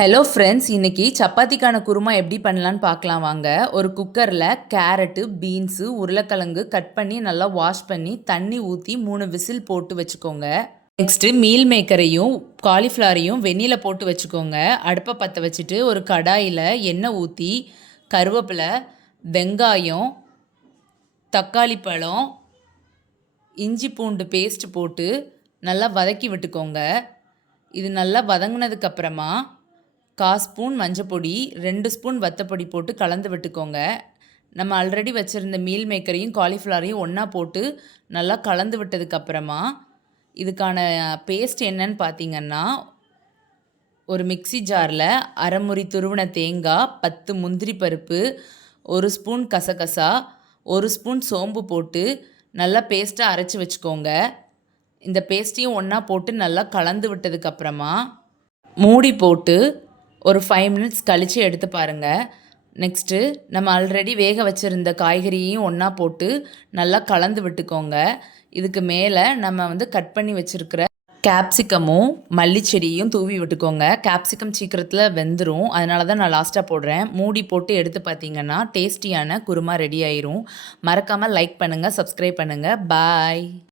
Hello friends, இன்றைக்கி சப்பாத்திக்கான குருமா எப்படி பண்ணலான்னு பார்க்கலாம் வாங்க. ஒரு குக்கரில் கேரட்டு, பீன்ஸு, உருளைக்கிழங்கு கட் பண்ணி நல்லா வாஷ் பண்ணி தண்ணி ஊற்றி 3 விசில் போட்டு வச்சுக்கோங்க. நெக்ஸ்ட்டு மீல் மேக்கரையும் காலிஃப்ளவரையும் வெந்நீரில் போட்டு வச்சுக்கோங்க. அடுப்பை பற்ற வச்சுட்டு ஒரு கடாயில் எண்ணெய் ஊற்றி கருவேப்பிலை, வெங்காயம், தக்காளி பழம், இஞ்சி பூண்டு பேஸ்ட் போட்டு நல்லா வதக்கி விட்டுக்கோங்க. இது நல்லா வதங்கினதுக்கப்புறமா 1/4 ஸ்பூன் மஞ்சப்பொடி, 2 ஸ்பூன் வத்தப்பொடி போட்டு கலந்து விட்டுக்கோங்க. நம்ம ஆல்ரெடி வச்சுருந்த மீல் மேக்கரையும் காலிஃப்ளவரையும் ஒன்றா போட்டு நல்லா கலந்து விட்டதுக்கப்புறமா இதுக்கான பேஸ்ட் என்னன்னு பார்த்தீங்கன்னா, ஒரு மிக்ஸி ஜாரில் அரைமுறி துருவின தேங்காய், 10 முந்திரி பருப்பு, 1 ஸ்பூன் கசகசா, 1 ஸ்பூன் சோம்பு போட்டு நல்லா பேஸ்ட்டாக அரைச்சி வச்சுக்கோங்க. இந்த பேஸ்ட்டையும் ஒன்றா போட்டு நல்லா கலந்து விட்டதுக்கப்புறமா மூடி போட்டு ஒரு 5 மினிட்ஸ் கழித்து எடுத்து பாருங்கள். நெக்ஸ்ட்டு நம்ம ஆல்ரெடி வேக வச்சுருந்த காய்கறியையும் ஒன்றா போட்டு நல்லா கலந்து விட்டுக்கோங்க. இதுக்கு மேலே நம்ம கட் பண்ணி வச்சுருக்கிற கேப்சிகமும் மல்லிச்செடியும் தூவி விட்டுக்கோங்க. கேப்சிகம் சீக்கிரத்தில் வெந்துடும், அதனால தான் நான் லாஸ்ட்டாக போடுறேன். மூடி போட்டு எடுத்து பார்த்தீங்கன்னா டேஸ்டியான குருமா ரெடி ஆயிரும். மறக்காமல் லைக் பண்ணுங்கள், சப்ஸ்கிரைப் பண்ணுங்கள். பாய்.